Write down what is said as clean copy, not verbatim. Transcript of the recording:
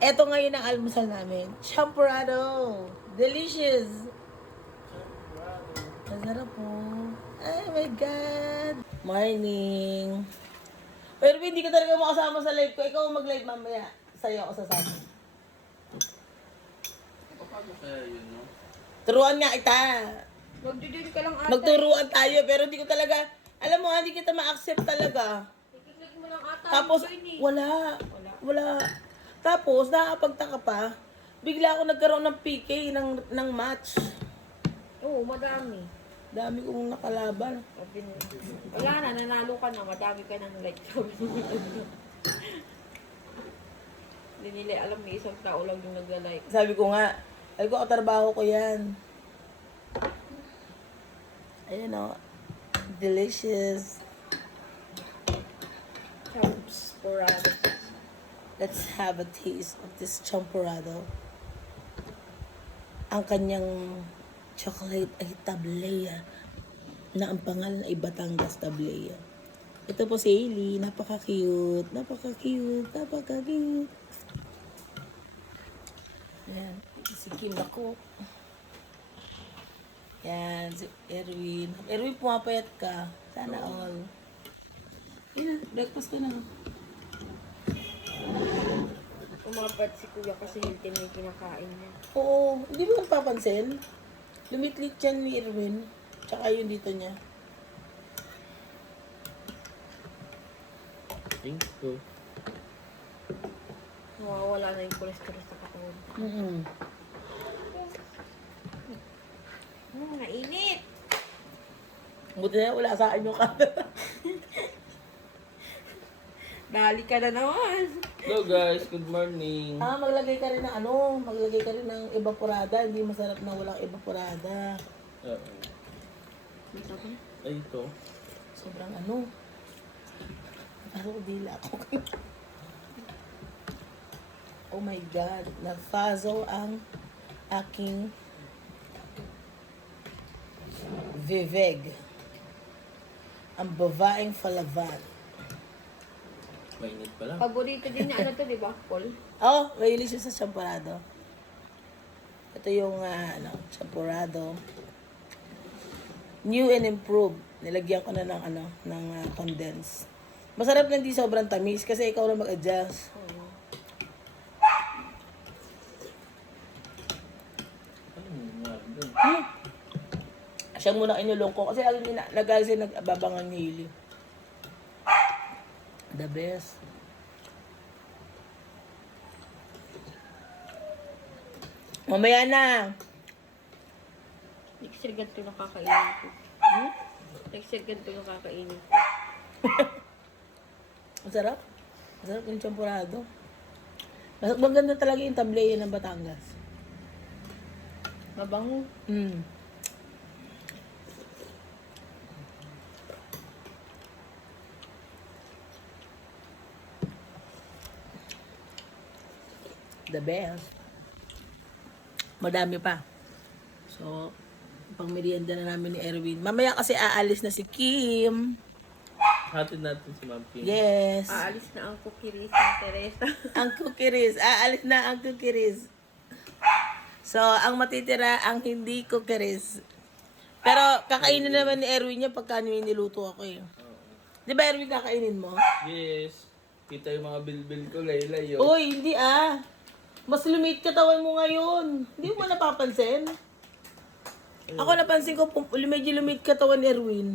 Eto ngayon ang almusal namin. Champurrado. Delicious. Masarap po. Oh my God. Morning. Pero hindi ka talaga makasama sa live ko. Ikaw ang mag-live mamaya. Sa'yo ako sasama. Paano kaya yun, no? Turuan nga kita. Magdudun ka lang ata. Magturuan tayo. Pero hindi ko talaga, alam mo, hindi kita ma-accept talaga. Ikiklik mo lang ata. Tapos, wala. Tapos, nakakapagtaka pa, bigla ako nagkaroon ng PK ng match. Oo, madami. Dami kong nakalaban. Wala na, nanalo ka na. Madami ka ng like. Hindi nila alam, may isang tao lang yung nagla-like. Sabi ko nga, ay ko, katrabaho ko yan. Ayan o. Delicious. Champurrado. Let's have a taste of this champurrado. Ang kanyang chocolate ay tablea. Na ang pangalan ay Batangas tablea. Ito po si Hailey. Napaka-cute. Napaka-cute. Napaka-cute. Ayan. Si Kim ako. Yan. Si Erwin. Erwin, pumapayat ka. Sana all. Ayan. Breakfast ka na. Umapat si kuya kasi healthy na yung kinakain niya. Oo. Hindi mo napapansin? Lumitlit yan ni Erwin. Tsaka yung dito niya. Thank you. Nawawala na yung cholesterol sa katawan. Nainit! Buti na wala sa akin yung camera. Dali ka na naman! Hello guys, good morning. Maglagay ka rin ng ano, maglagay ka rin ng evaporada. Hindi masarap na walang evaporada. Ay, ito. Sobrang ano. Ano, dila ako. Oh my God. Nagfazo ang aking Viveg. Ang babaeng falavan. Mainit pala. Paborito din niya, ano to, di ba? Paul? Oh, mahilig siya sa champurrado. Ito yung champurrado. New and improved. Nilagyan ko na ng condense. Masarap lang di sobrang tamis kasi ikaw lang mag-adjust. Ano yung nga doon? Siya muna inulong ko kasi lagi nagbabangan ni Hili. The best. Mamaya na. Next year ganito yung kakainin ko. Next year ganito yung kakainin ko. Masarap. Masarap yung champurrado. Maganda talaga yung tablea ng Batangas. Mabango. The best. Madami pa. So, pang merienda na namin ni Erwin. Mamaya kasi aalis na si Kim. Hatid natin si Ma'am Kim. Yes. Aalis na ang kukiris ng Teresa. Ang cookies. Aalis na ang cookies. So, ang matitira, ang hindi cookies. Pero, kakainin naman ni Erwin niya pagka niluto ako eh. Di ba Erwin kakainin mo? Yes. Kita yung mga bilbil ko, laylay. Uy, hindi ah. Mas lumit katawan mo ngayon. Hindi mo napapansin? Ako napansin ko, medyo lumit katawan ni Erwin.